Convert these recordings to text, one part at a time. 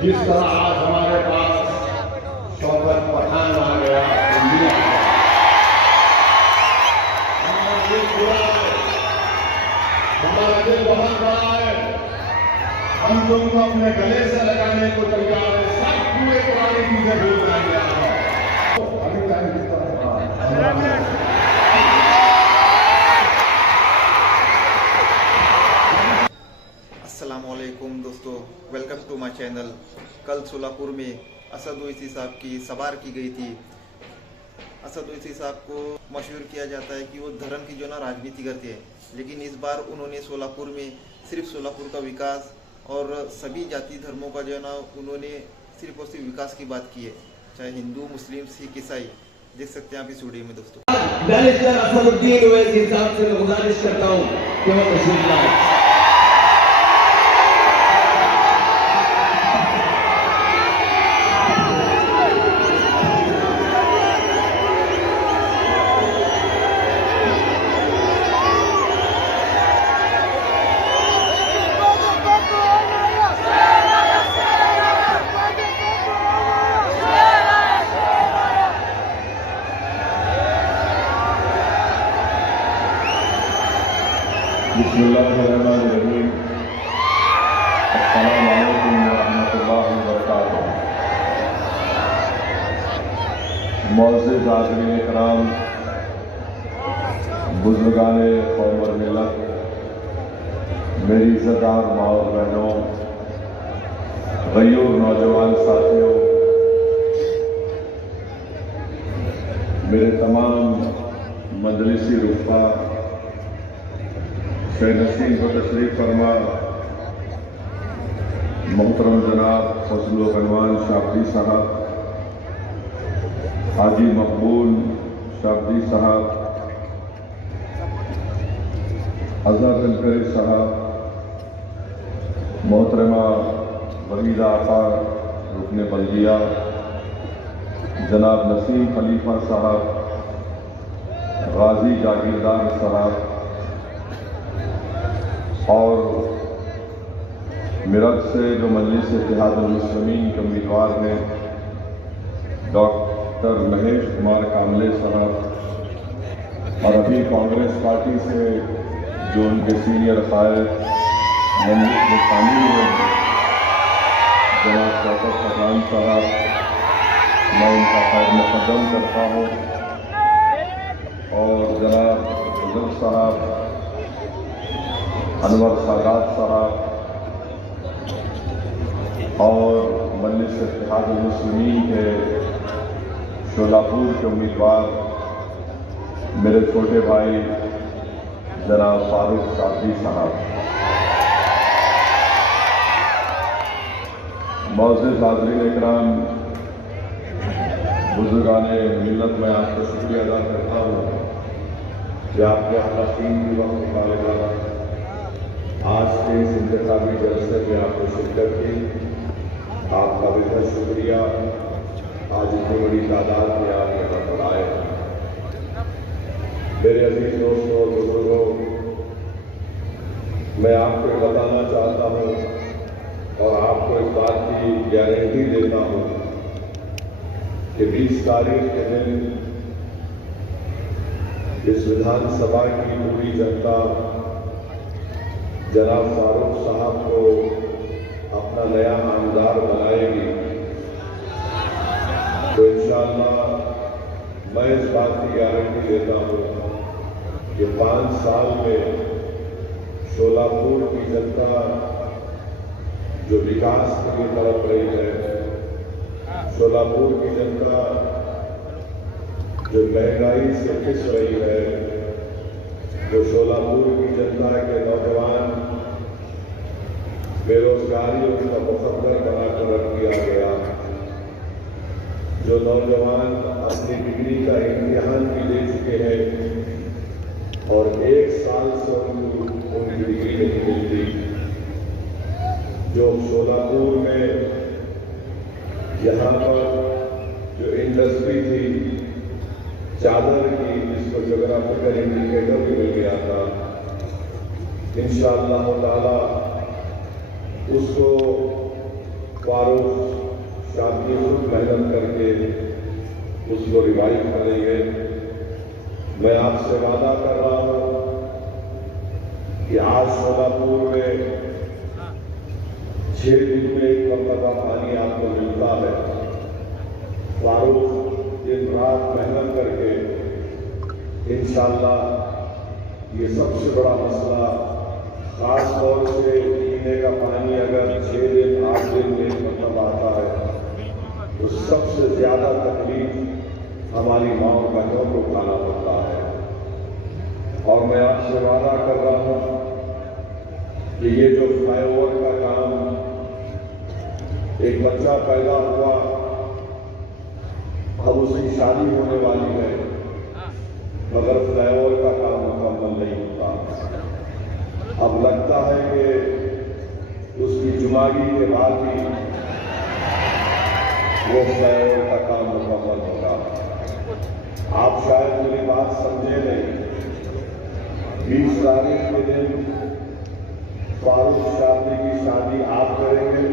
जिस तरह आज हमारे पास शौकत पठान आ गया, इंडिया हमारा दिल बुरा है, हमारा दिल बहुत बड़ा है। हम तुमको अपने गले से लगाने को तैयार है, सब पूरे पुरानी चीजें भूल जाएंगे। अभी टाइम कितना है? अस्सलामुअलैकुम दोस्तों, वेलकम टू माय चैनल। कल सोलापुर में असद ओवैसी साहब की सवार की गई थी। असद ओवैसी साहब को मशहूर किया जाता है कि वो धर्म की जो ना राजनीति करते हैं, लेकिन इस बार उन्होंने सोलापुर में सिर्फ सोलापुर का विकास और सभी जाति धर्मों का जो है ना उन्होंने सिर्फ और सिर्फ विकास की बात की है, चाहे हिंदू, मुस्लिम, सिख, ईसाई। देख सकते हैं आप इस वीडियो में दोस्तों। बैरिस्टर असदुद्दीन ओवैसी साहब से मैं गुजारिश करता हूँ कि वो तशरीफ लाएं। बिस्मिल्लाहिर्रहमानिर्रहीम। अस्सलामु अलैकुम वरहमतुल्लाहि वबरकातुहू। मुअज़्ज़िज़ हाज़िरीन इकराम, बुज़ुर्गाने कौम और मिल्लत, मेरी इज़्ज़तदार माँ और बहनों, गयूर नौजवान साथियों, मेरे तमाम मजलिसी रुफ़ा, नसीम को तशरीफ फरमा मोहतरम जनाब फजल गनवान शाब्दी साहब, हाजी मकबूल शाब्दी साहब, अज़हर अलकरी साहब, मोहतरमा वहीदा आपा रुकने बल्दिया, जनाब नसीम खलीफा साहब, गाजी जागीरदार साहब और मेरठ से जो मजलिस इत्तेहादुल मुस्लिमीन के उम्मीदवार हैं डॉक्टर महेश कुमार कामले साहब, और अभी कांग्रेस पार्टी से जो उनके सीनियर कायद मजलिस में शामिल हुए हैं जनाब शौकत पठान साहब, मैं उनका खैर मुक़द्दम करता हूँ, और जनाब बुजुर्ग साहब अनवर सादात साहब और मजलिस इत्तेहादुल मुस्लिमीन के शोलापुर के उम्मीदवार मेरे छोटे भाई जनाब फारूक शाब्दी साहब। मुअज़्ज़िज़ हाज़िरीन इकराम, बुज़ुर्गाने मिल्लत, मैं आपका शुक्रिया अदा करता हूँ कि आपने अपना कीमती वक्त निकाला, आज के इस इंतखाबी जलसे में आपने शिरकत की। आपका बेहद शुक्रिया। आज इतनी बड़ी तादाद में आप यहाँ पर आए। मेरे अजीज दोस्तों और बुजुर्गों, मैं आपको बताना चाहता हूँ और आपको इस बात की गारंटी देता हूँ कि 20 तारीख के दिन इस विधानसभा की पूरी जनता जनाब फारूक साहब को अपना नया आमदार बनाएगी। तो इंशाअल्लाह मैं इस बात की गारंटी देता हूँ कि 5 साल में सोलापुर की जनता जो विकास के लिए तड़प रही है, सोलापुर की जनता जो महंगाई से पिस रही है, जो सोलापुर की जनता के नौजवान बेरोजगारियों का मुकद्दर बनाकर रख दिया गया, जो नौजवान अपनी डिग्री का इम्तिहान भी दे चुके हैं और 1 साल से उनकी डिग्री नहीं मिलती, जो सोलापुर में यहाँ पर जो इंडस्ट्री थी चादर की, जिसको जोग्राफिकल इंडिकेटर भी मिल गया था, इंशाअल्लाह ताला उसको फारूक शादी खूब मेहनत करके उसको रिवाइव करेंगे। मैं आपसे वादा कर रहा हूं कि आज सोलापुर में 6 दिन में एक मरतबा पानी आपको मिलता है। फारूक दिन रात मेहनत करके इंशाअल्लाह ये सबसे बड़ा मसला, खास तौर से पीने का पानी अगर 6 दिन 8 दिन में एक मरतबा आता है तो सबसे ज्यादा तकलीफ हमारी माँ और बहनों को उठाना पड़ता है। और मैं आपसे वादा कर रहा हूं कि ये जो फ्लाईओवर का काम, एक बच्चा पैदा हुआ, अब उसकी शादी होने वाली है, मगर फ्लाईओवर का काम मुकम्मल नहीं होता। अब लगता है कि उसकी जुमागी के बाद भी वो फ्लाईओवर का काम मुकम्मल होगा। आप शायद मेरी बात समझे नहीं। 20 तारीख के दिन फारूक शादी की शादी आप करेंगे,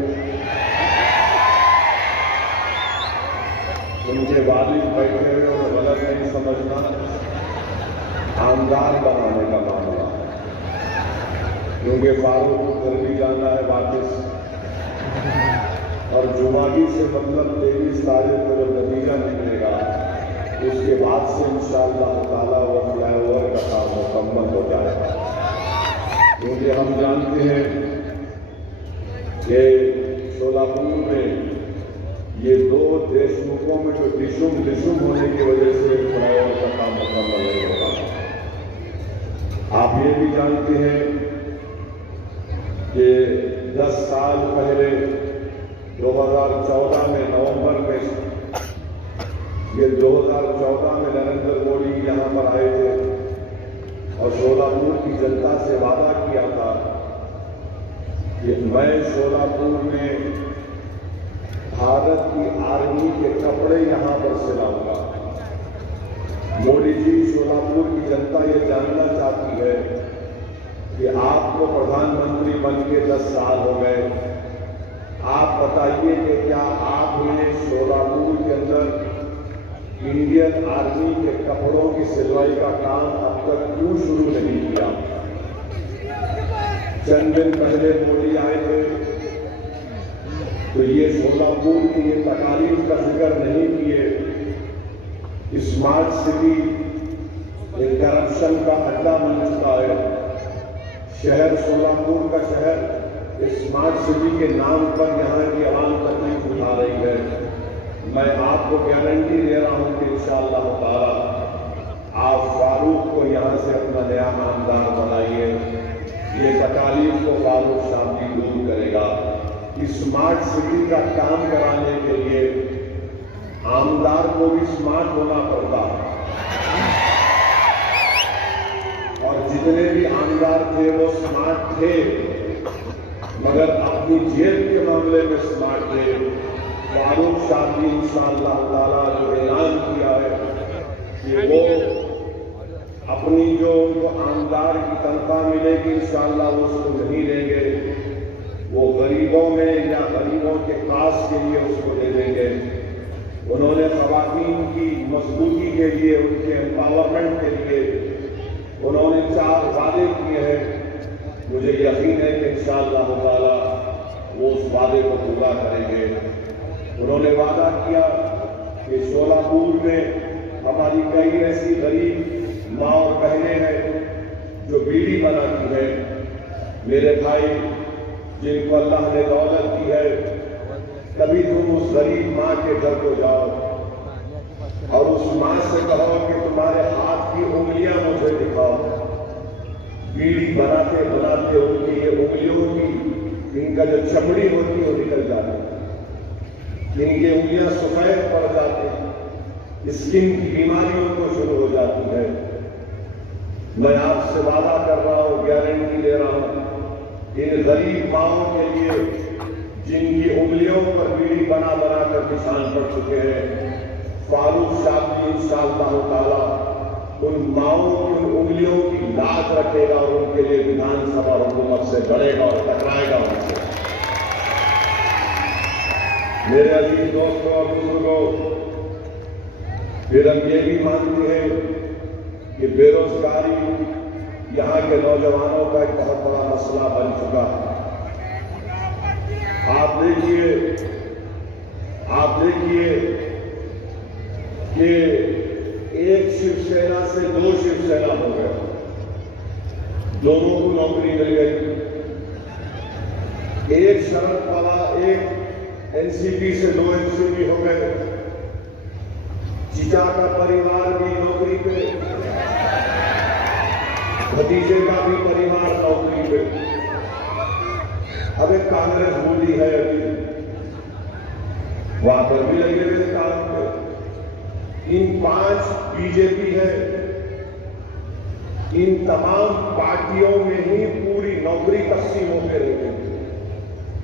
उनके वालिद बैठे हुए और गलत नहीं समझना, आमदार बनाने का मामला है, क्योंकि फारूक को घर भी जाना है वापस। और जुमागी से मतलब 23 तारीख को जब नतीजा निकलेगा उसके बाद से इंशाअल्लाह ताला वो फ्लाईओवर का काम मुकम्मल हो जाएगा। क्योंकि हम जानते हैं कि सोलापुर में ये 2 देशमुखों में जो दिशुम होने की वजह से फ्लाईओवर का काम मुकम्मल नहीं होगा। आप ये भी जानते हैं कि 10 साल पहले 2014 में नवंबर में ये 2014 में नरेंद्र मोदी यहां पर आए थे और सोलापुर की जनता से वादा किया था कि मैं सोलापुर में भारत की आर्मी के कपड़े यहां पर सिलाऊंगा। मोदी जी, सोलापुर की जनता ये जानना चाहती है कि आपको प्रधानमंत्री बन के 10 साल हो गए, आप बताइए कि क्या आपने सोलापुर के अंदर इंडियन आर्मी के कपड़ों की सिलवाई का काम अब तक क्यों शुरू नहीं किया? चंद दिन पहले मोदी आए थे तो ये सोलापुर की ये तकालीफ का जिक्र नहीं किए। स्मार्ट सिटी एक करप्शन का अड्डा बन चुका है। शहर सोलापुर का शहर स्मार्ट सिटी के नाम पर यहाँ की आवाम तकलीफ उठा रही है। मैं आपको गारंटी दे रहा हूं कि इंशाअल्लाह ताला आप फारूक को यहां से अपना नया आमदार बनाइए। ये तकालीफ को फारूक शादी दूर करेगा। स्मार्ट सिटी का काम कराने के लिए आमदार को भी स्मार्ट होना पड़ता है और जितने भी आमदार थे वो स्मार्ट थे, मगर अपनी जेब के मामले में स्मार्ट थे। फारूक शादी इंशाअल्लाह ताला जो ऐलान किया है कि वो अपनी जो उनको आमदार की तनख्वाह मिलेगी इंशाअल्लाह वो उसको नहीं देंगे, वो गरीबों में या गरीबों के पास के लिए उसको दे देंगे। उन्होंने खवातीन की मजबूती के लिए, उनके एम्पावरमेंट के लिए उन्होंने 4 वादे किए हैं। मुझे यकीन है कि इंशाअल्लाह ताला वो उस वादे को पूरा करेंगे। उन्होंने वादा किया कि सोलापुर में हमारी कई ऐसी गरीब माँ और बहनें हैं जो बीड़ी बनाती है। मेरे भाई, जिनको अल्लाह ने दौलत दी है, कभी तुम उस गरीब माँ के घर को जाओ और उस माँ से कहो कि तुम्हारे हाथ की उंगलियां मुझे दिखाओ। बीड़ी बनाते बनाते उनकी ये उंगलियों की, इनका जो चमड़ी होती है वो निकल जाती है, इनकी उंगलियां सफेद पड़ जाती हैं, स्किन की बीमारियों को शुरू हो जाती है। मैं आपसे वादा कर रहा हूं, गारंटी दे रहा हूं, इन गरीब माओं के लिए जिनकी उंगलियों पर बीड़ी बना बनाकर निशान पड़ चुके हैं, फारूक शादी इंशाअल्लाह ताला उन माओं की उन उंगलियों की लाज रखेगा और उनके लिए विधानसभा हुकूमत से लड़ेगा और टकराएगा उनसे। मेरे अजीज दोस्तों और बुजुर्गों, फिर हम ये भी मानते हैं कि बेरोजगारी यहाँ के नौजवानों का एक बहुत बड़ा मसला बन चुका है। आप देखिए कि एक शिवसेना से दो शिवसेना हो गए, दोनों को नौकरी मिल गई। एक शरद पवार, एक एनसीपी से दो एनसीपी हो गए। जीजा का परिवार भी नौकरी पे, भतीजे का भी परिवार नौकरी पे। अब एक कांग्रेस बूढ़ी है, अभी वहां पर भी लगे हुए काम पे। इन 5 बीजेपी है। इन तमाम पार्टियों में ही पूरी नौकरी तकसीम होकर रह गई,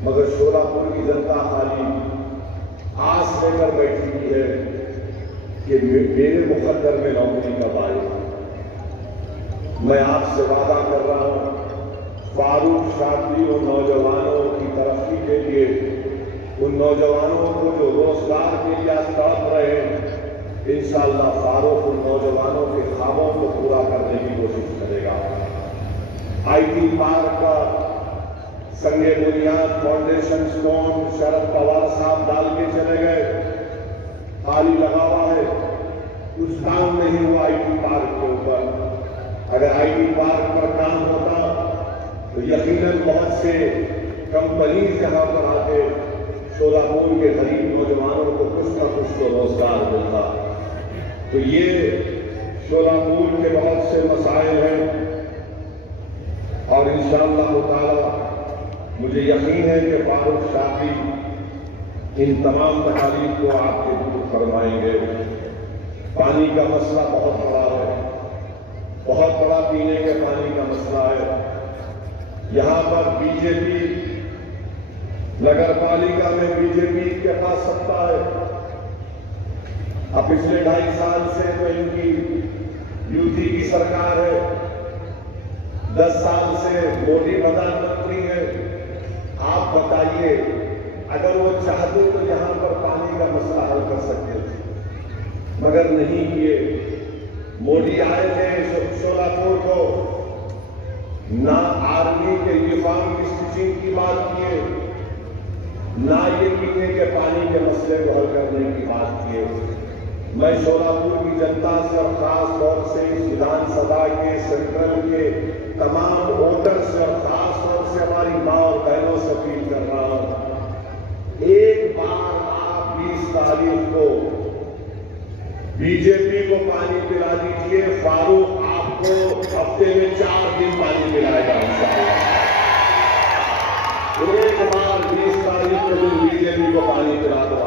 मगर शोलापुर की जनता खाली आस लेकर बैठी हुई है कि मेरे मुकद्दर में नौकरी कब आएगी। मैं आपसे वादा कर रहा हूं, फारूक शादी उन नौजवानों की तरक्की के लिए, उन नौजवानों को जो रोजगार के लिए तड़प रहे हैं, इंशाअल्लाह फारूक उन नौजवानों के ख्वाबों को पूरा करने की कोशिश करेगा। आईटी पार्क का संगे बुनियाद फाउंडेशन स्टोन शरद पवार साहब डाल के चले गए, खाली लगा हुआ है, कुछ काम नहीं हुआ आईटी पार्क के ऊपर। अगर आईटी पार्क पर काम होता तो यकीनन बहुत से कंपनीज यहां पर आके शोलापुर के गरीब नौजवानों को कुछ ना कुछ तो रोजगार मिलता। तो ये शोलापुर के बहुत से मसाइल हैं और इंशाअल्लाह ताला मुझे यकीन है कि फारूक शादी इन तमाम तकालीफ को आपके दूर फरमाएंगे। पानी का मसला बहुत बड़ा है, बहुत बड़ा पीने के पानी का मसला है। यहां पर बीजेपी, नगर पालिका में बीजेपी के पास सत्ता है। अब पिछले 2.5 साल से तो इनकी यूपी की सरकार है, 10 साल से मोदी प्रधानमंत्री है। आप बताइए, अगर वो चाहते तो यहां पर पानी का मसला हल कर सकते थे, मगर नहीं किए। मोदी आए थे शोलापुर को, ना आर्मी के यूनिफॉर्म की स्टिचिंग की बात किए, ना ये पीने के पानी के मसले को हल करने की बात किए। मैं शोलापुर की जनता से और खास तौर से इस विधानसभा के सेंट्रल के तमाम वोटर्स और खास तौर से हमारी मां और बहनों से अपील कर रहा हूं, एक बार आप 20 तारीख को बीजेपी को पानी पिला दीजिए, फारूक आपको हफ्ते में 4 दिन पानी पिलाएगा इंशाअल्लाह। एक बार 20 तारीख को तुम बीजेपी को पानी पिला दो।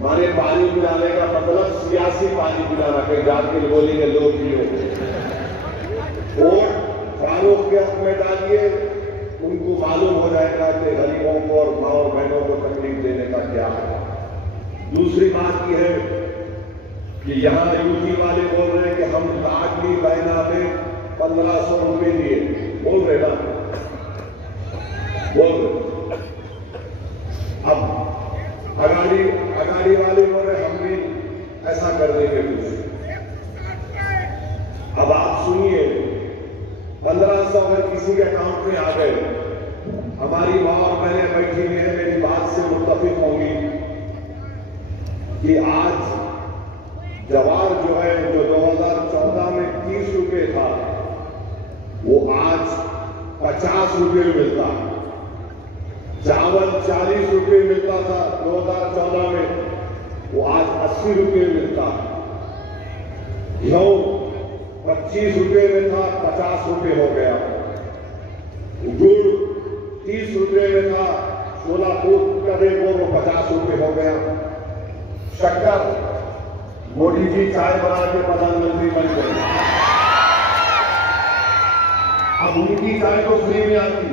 माने पानी पिलाने का मतलब सियासी पानी पिलाना, के जाके बोलेंगे लोग पियो। वोट फारूक के हक में डालिए, उनको मालूम हो जाएगा कि गरीबों को और माँ और बहनों को तकलीफ देने का क्या है। दूसरी बात यह है कि यहां यूपी वाले बोल रहे हैं कि हम लाडली बहना में 1500 रुपए दिए, बोल रहे ना, बोल रहे। अब अगाड़ी वाले बोल रहे हम भी ऐसा कर देंगे कुछ। अब आप सुनिए, 1500 अगर किसी के अकाउंट में आ गए, हमारी मां और बहनें बैठी हुई है, मेरी बात से मुत्तफिक होंगी कि आज जवार जो है, जो 2014 में 30 रुपए था, वो आज 50 रुपए मिलता है। चावल 40 रुपए मिलता था 2014 में, वो आज 80 रुपए मिलता है। गेहूं 25 रुपए में था, 50 रुपए हो गया। गुड़ 30 रुपए में था, शोलापुर का रेट वो 50 रुपए हो गया। शक्कर, मोदी जी चाय बना के प्रधानमंत्री बन गए, अब उनकी चाय तो फ्री में आती,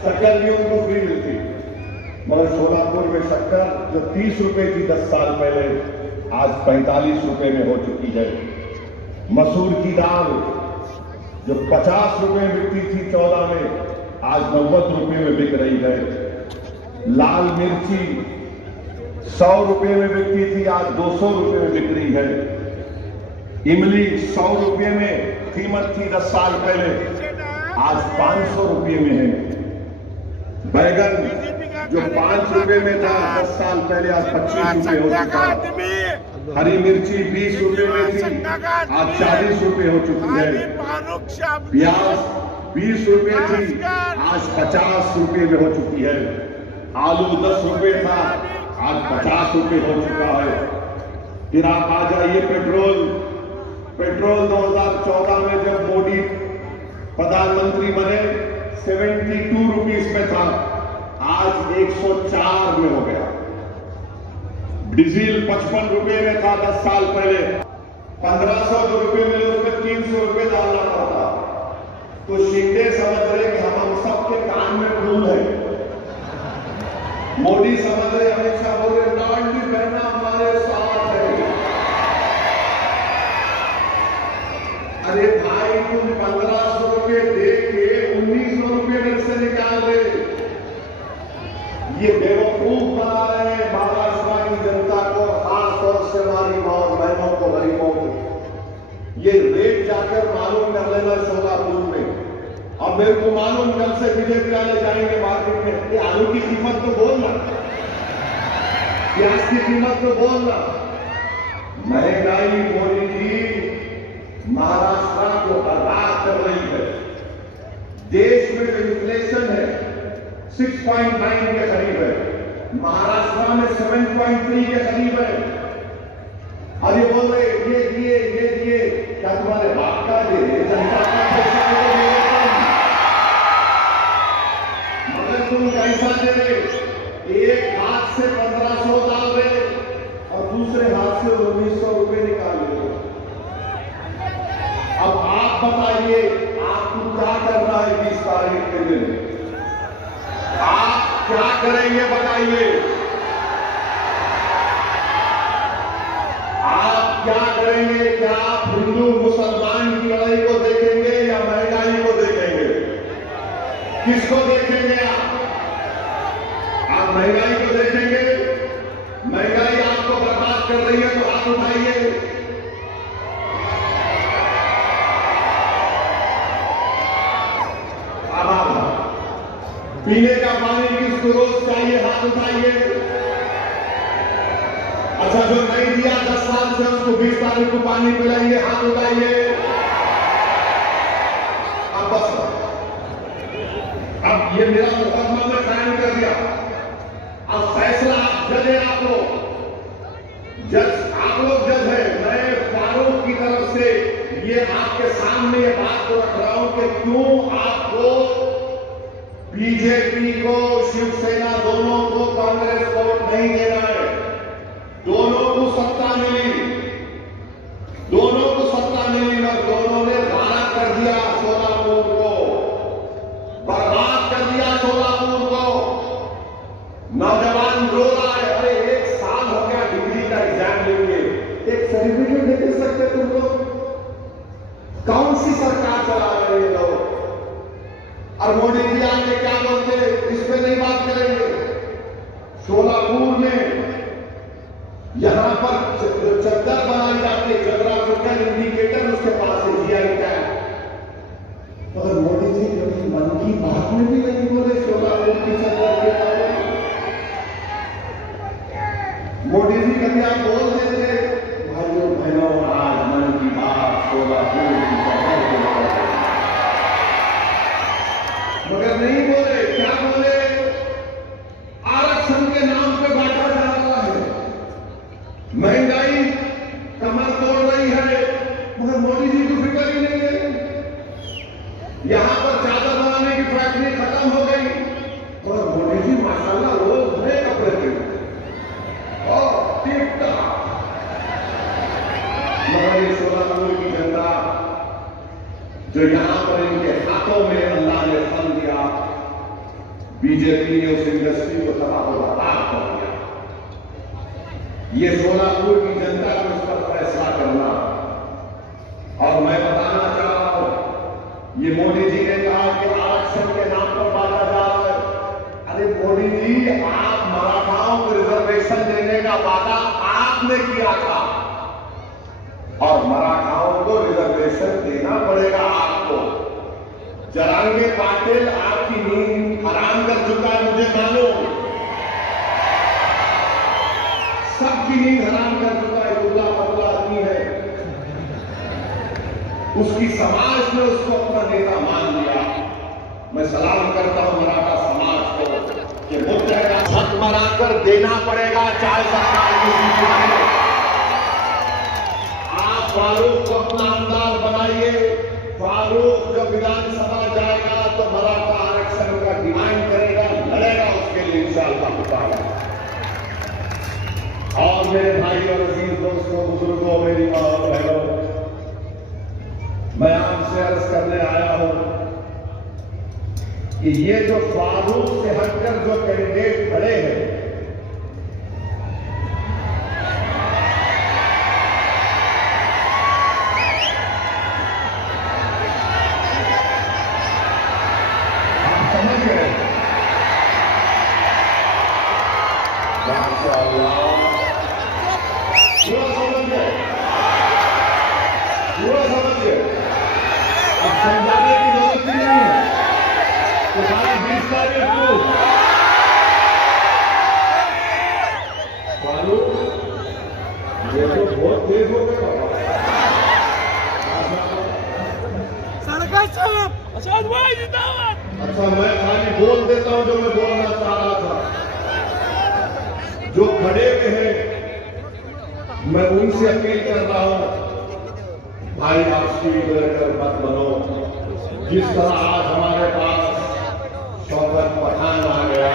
शक्कर भी उनको फ्री मिलती। मगर शोलापुर में शक्कर जो 30 रुपए थी 10 साल पहले, आज 45 रुपए में हो चुकी है। मसूर की दाल जो 50 रुपए बिकती थी 14 में, आज 90 रुपए में बिक रही है। लाल मिर्ची 100 रुपए में बिकती थी, आज 200 रुपए में बिक रही है। इमली 100 रुपए में कीमत थी 10 साल पहले, आज 500 रुपए में है। बैगन जो 5 रुपए में था 10 साल पहले, आज 25 रुपए हो चुका है। हरी मिर्ची 20 रुपए में थी, आज 40 रुपए हो चुकी है। प्याज 20 रुपए थी, आज 50 रुपए में हो चुकी है। आलू 10 रुपए था, आज 50 रुपए हो चुका है। फिर आप आ जाइए पेट्रोल 2014 में जब मोदी प्रधानमंत्री बने 72 रुपीस में था, आज 104 में हो गया। डीजल 55 रुपए में था 10 साल पहले, 1500 रुपए में उसमें 300 रुपए डालना पड़ता। तो शिंदे समझ रहे कि हम सबके कान में फूल है। मोदी समझ रहे, अमित शाह बोल रहे लॉन्ड की करना हमारे साथ है। अरे भाई तुम 1500 रुपए दे के 1900 रुपए घर से निकाल रहे, ये बेवकूफ बना रहे हैं महाराष्ट्र की जनता को, खासतौर से हमारी मां बहनों को, गरीबों को। ये रेट जाकर मालूम कर लेना सोलापुर में। अब मेरे को मालूम कल से बीजेपी वाले जाएंगे मार्केट में, ये आलू की कीमत तो बोलना, प्याज की कीमत तो बोलना। महंगाई मोदी जी महाराष्ट्र को बर्बाद कर रही है। देश में जो इन्फ्लेशन है 6.9 के करीब है, महाराष्ट्र में 7.3 के करीब है। और ये बोल रहे ये दिए, क्या तुम्हारे बाप का दे जनता का पैसा दे, मगर तुम कैसा दे रहे? एक हाथ से 1500 डाल रहे और दूसरे हाथ से 1900 रुपए निकाल रहे। अब आप बताइए आपको क्या करना है 20 तारीख के दिन? आप क्या करेंगे बताइए? आप क्या करेंगे? क्या आप हिंदू मुसलमान की लड़ाई को देखेंगे या महंगाई को देखेंगे? किसको देखेंगे आप? आप महंगाई को देखेंगे? महंगाई आपको बर्बाद कर रही है तो हाथ उठाइए। पीने का पानी किसको रोज चाहिए? हाथ उठाइए। अच्छा जो नहीं दिया 10 साल से उसको 20 तारीख को पानी पिलाइए, हाथ उठाइए। अब बस, अब ये मेरा मुकदमा में कायम कर दिया। अब फैसला आप जज है, आप लोग जज है। मैं फारूक की तरफ से ये आपके सामने ये बात को रख रहा हूं कि क्यों आपको बीजेपी को, शिवसेना दोनों को, कांग्रेस को वोट नहीं देना है। दोनों को सत्ता मिली और दोनों ने गायब कर दिया सोलापुर को, बर्बाद कर दिया सोलापुर को। नौजवान रो रहा है, अरे 1 साल हो गया डिग्री का एग्जाम लेके, एक सर्टिफिकेट नहीं दे सकते तुम लोग? कौन सी सरकार चला रहे हैं लोग? और मोदी जी आके क्या बोलते, इस पे नहीं बात करेंगे। सोलापुर में यहां पर चद्दर बनाई जाती है, जोग्राफिकल इंडिकेटर उसके पास है, जीआई टैग। मगर मोदी जी कभी मन की बात में भी नहीं बोले सोलापुर की चद्दर के बारे में। मोदी जी कभी आप बोल देते भाइयों बहनों आज मन की बात सोलापुर की चद्दर के बारे में, मगर नहीं बोले। क्या बोले? आरक्षण के नाम पे बांटा जा रहा है, महंगाई कमर तोड़ रही है, मगर मोदी जी को फिक्र ही नहीं है। यहां पर चादर बनाने की फैक्ट्री खत्म हो गई और मोदी जी माशाल्लाह रोज नए कपड़े थे और टिप-टाप। मगर ये सोलापुर की जनता जो यहां पर इनके हाथों में अल्लाह ने फल दिया, बीजेपी ने उस इंडस्ट्री को तबाह बर्बाद कर दिया। ये सोलापुर की जनता को इस पर फैसला करना। और मैं बताना चाह रहा हूं, ये मोदी जी ने कहा कि आरक्षण के नाम पर बांटा जा रहा है। अरे मोदी जी, आप मराठाओं को रिजर्वेशन देने आपने किया था और मराठाओं को रिजर्वेशन देना पड़ेगा आपको। जरांगे पाटिल आपकी नींद हराम कर चुका है, मुझे मालूम, सबकी नींद हराम कर चुका है। दुबला पतला आदमी है, उसकी समाज ने उसको अपना नेता मान लिया। मैं सलाम करता हूं मराठा समाज को कि मुद्दे का हक मनाकर देना पड़ेगा, चाहे सरकार किसी की है। आप फारूक को अपना आमदार बनाइए। फारूक जब विधानसभा जाएगा तो मराठा आरक्षण का डिमांड करेगा, लड़ेगा उसके लिए इंशाअल्लाह ताला। और मेरे भाई और अजीज दोस्तों, बुजुर्गों, मेरी मां और बहनों, मैं आपसे अर्ज करने आया हूं कि ये जो फारूक से हटकर जो कैंडिडेट खड़े हैं, आप समझ गए? माशाअल्लाह, पूरा समझ गए, पूरा समझ गए। अब समझाने की जरूरत नहीं है। तुम्हारी 20 तारीख को फारूक, ये तो बहुत तेज हो गए बाबा। अच्छा, मैं खाली बोल देता हूं जो मैं बोलना चाह रहा था। जो खड़े हुए हैं मैं उनसे अपील कर रहा हूं, भाई आप सीट लेकर मत बनो। जिस तरह आज हमारे पास शौकत पठान आ गया,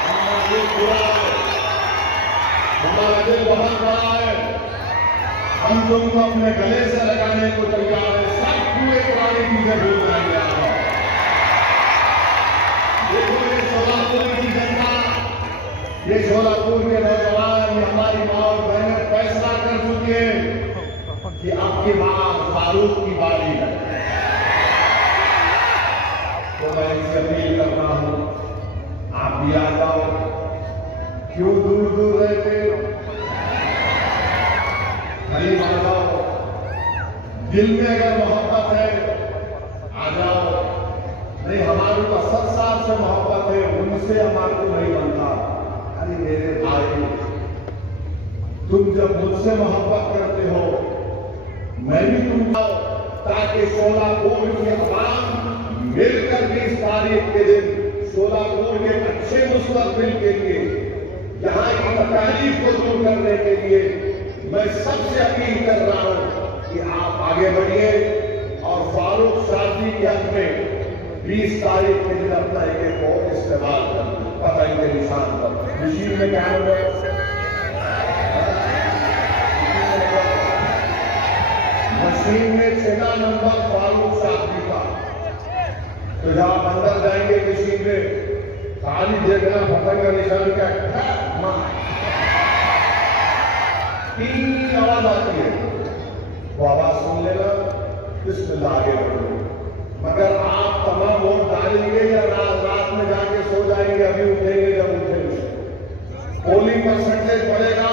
हमारा दिल बुरा है, हमारा दिल बहुत बड़ा है, हम तुमको अपने गले से लगाने को तैयार है। सब पूरे पुरानी चीजें भूल जाएंगे। देखो ये सोलापुर की जनता, ये सोलापुर के नौजवान, ये हमारी माँ और बहनें फैसला कर चुके हैं कि अब की बार फारूक की बारी है। तो मैं इनसे अपील कर रहा हूं, आप भी आ जाओ। क्यों दूर दूर रहते हो? करीब आ जाओ। दिल में अगर मोहब्बत है आ जाओ। नहीं, हमारे को असद साहब से मोहब्बत है, उनसे हमारे को नहीं बनता। अरे मेरे भाई, तुम जब मुझसे मोहब्बत करते हो, मैं भी तुमको, ताकि सोलापुर की आवाम मिलकर 20 तारीख के दिन सोलापुर के अच्छे मुस्तकबिल के लिए, यहाँ की तकलीफ को दूर करने के लिए मैं सबसे अपील कर रहा हूं कि आप आगे बढ़िए और फारूक साहब के हक में 20 तारीख के दिन अपना एक वोट इस्तेमाल कर पता के निशान पर। मशीन में क्या होगा? मशीन में 6 नंबर फारूक साहब का। तो जब आप अंदर जाएंगे मशीन में, खाली देखना पतंग का निशान क्या है, 3 आवाज आती है, वो आवाज सुन लेना, बिस्मिल्लाह आगे बढ़ो। मगर आप तमाम वोट डालेंगे या रात में जाके सो जाएंगे, अभी उठेंगे जब उठेंगे। पोलिंग परसेंटेज बढ़ेगा,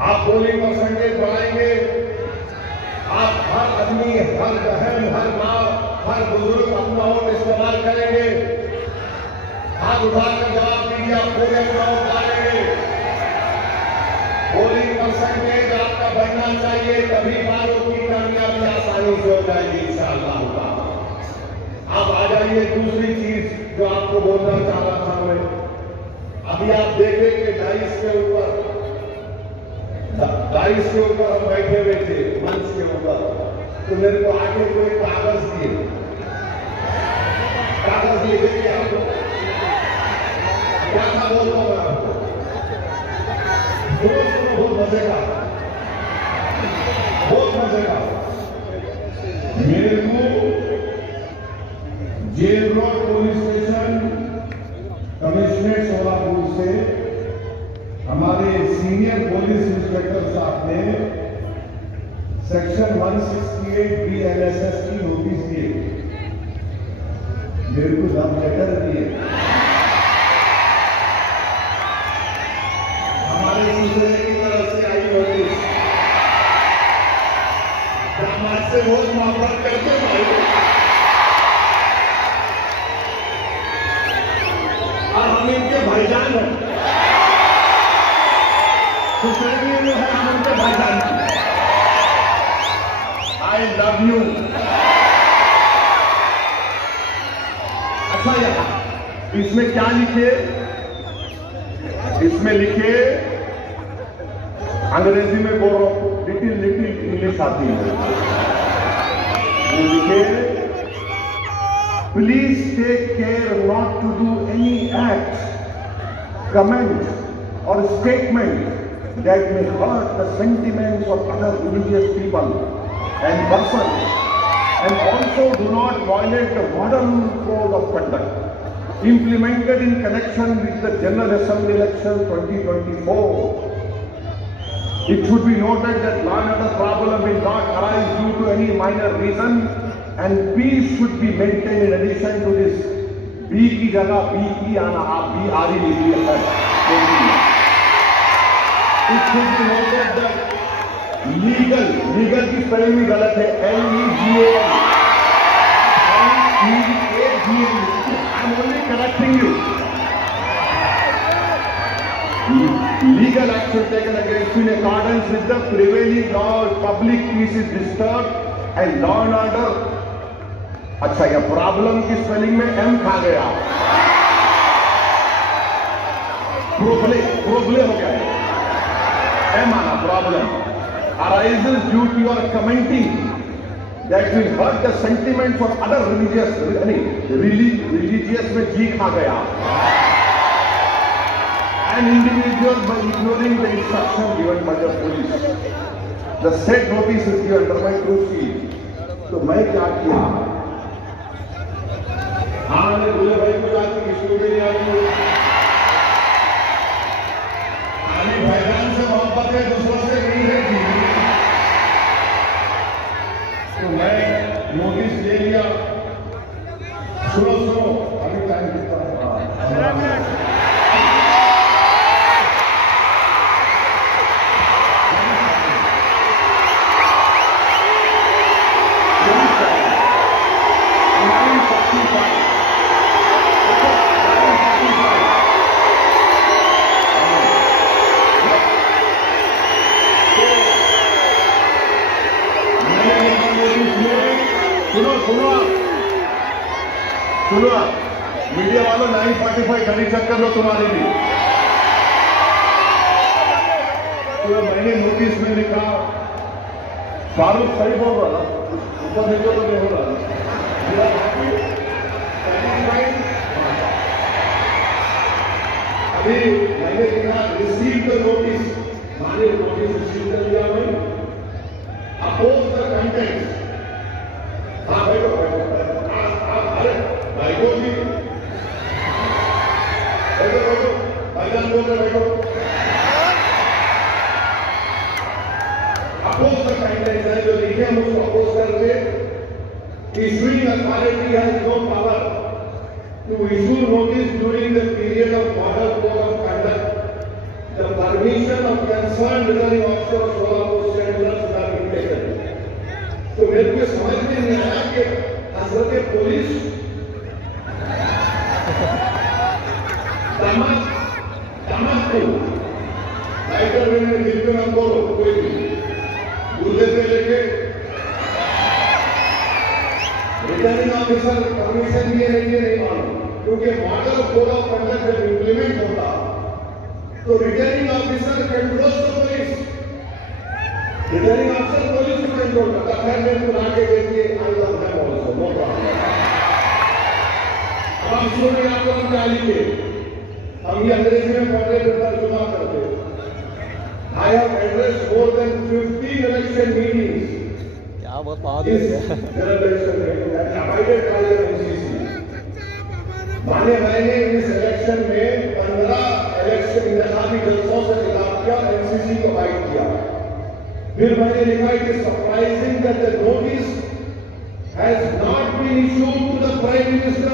आप पोलिंग परसेंटेज बढ़ाएंगे, आप हर आदमी, हर बहन, हर माँ, हर बुजुर्ग अपना वोट इस्तेमाल करेंगे। हाथ उठाकर जवाब दीजिए, आप पूरे अपना वोट डालेंगे। पोलिंग परसेंटेज आपका बढ़ना चाहिए, तभी फारूक की कामयाबी आसानी से हो जाएगी इंशाअल्लाह। अब आ जाइए दूसरी चीज जो आपको बोलना चाह रहा था मैं। अभी आप देखेंगे डाइस के ऊपर हम बैठे हुए थे मंच के ऊपर, तो मेरे को आगे कोई कागज दिए देखिए आपको क्या था बोलता हूं आपको, बहुत मजे का, बहुत मजे का। मेरे को jail road police station commissionerate Solapur से हमारे सीनियर पुलिस इंस्पेक्टर साहब ने सेक्शन 168 BNSS की नोटिस दिए, मेरे को लव लेटर दिए। दूसरे की तरफ से आई नोटिस। दामाद से बहुत मोहब्बत करते भाई, और हम इनके भाईजान हैं। सोसाइटी में है, हम उनके भाईजान हैं। I love you. अच्छा यार, इसमें क्या लिखे? इसमें लिखे, अंग्रेजी में बोल रहा हूं, लिटिल इंग्लिश आती है। लिखे, please take care not to do any act, comment और statement that may hurt the sentiments of other religious people and persons, and also do not violate the modern code of conduct implemented in connection with the General Assembly election 2024. It should be noted that law and order problem will not arise due to any minor reason, and peace should be maintained. In addition to this, B की जगह B की आना, आप B आ रही लिखी है। It should be noted that legal की spelling भी गलत है, LEGAL। I'm only correcting you. Legal action taken against you in accordance with the prevailing law, public peace is disturbed and law and order। अच्छा, यह problem की spelling में M खा गया, प्रॉब्लम हो गया है, M आना problem. Arises due to your commenting that will hurt the sentiments of other religious में जी खा गया, an individual by ignoring the instruction given by the police. The said notice is given under my true seal। तो मैं क्या किया? हाँ, ने बोले भाई को जाती किसको भी नहीं आती, खाली भाईजान से मोहब्बत है, दूसरों से नहीं है जी। तो मैं नोटिस ले लिया। सुनो अभी टाइम कितना है? सुनो, मीडिया वालों 9:45 घड़ी चेक कर लो तुम्हारे लिए। तो मैंने नोटिस में लिखा, फारूक सही बोल रहा था, ऊपर देखो तो नहीं हो रहा। अभी मैंने लिखा रिसीव द नोटिस, मैंने नोटिस रिसीव कर लिया। मैं अपोज द कंटेंट। हाँ बैठो, बैठो जी, बैठो भाईजान बोल रहे, बैठो। अपोज द कंटेंट है जो लिखे, हम उसको अपोज करके issuing authority has no power to issue notice during the period of model code of conduct the permission of concern returning officer of Solapur central should be taken. तो मेरे को समझ में नहीं आया कि हजरत पुलिस दामाद को राइटर में जिसको नाम बोलो, कोई भी दूल्हे से लेके रिटर्निंग ऑफिसर परमिशन दिए नहीं मालूम, क्योंकि मॉडल कोड ऑफ कंडक्ट जब इंप्लीमेंट होता तो returning officer controls the police, returning officer police को कंट्रोल करता है। मैं बुला के देखिए, I love them also, no problem. अब हम सुनिए, आपको हम क्या लिखे, हम ये अंग्रेजी में पढ़ रहे थे, तर्जुमा करते। I have addressed more than 50 election meetings. क्या बहुत पावर इस जनरल इलेक्शन में अवॉइडेड बाय द एमसीसी। माने मैंने इस इलेक्शन में 15 इलेक्शन इंतखाबी जलसों से खिताब किया, एमसीसी को फाइट किया। फिर मैंने लिखा, it is surprising that the notice has not been issued to the prime minister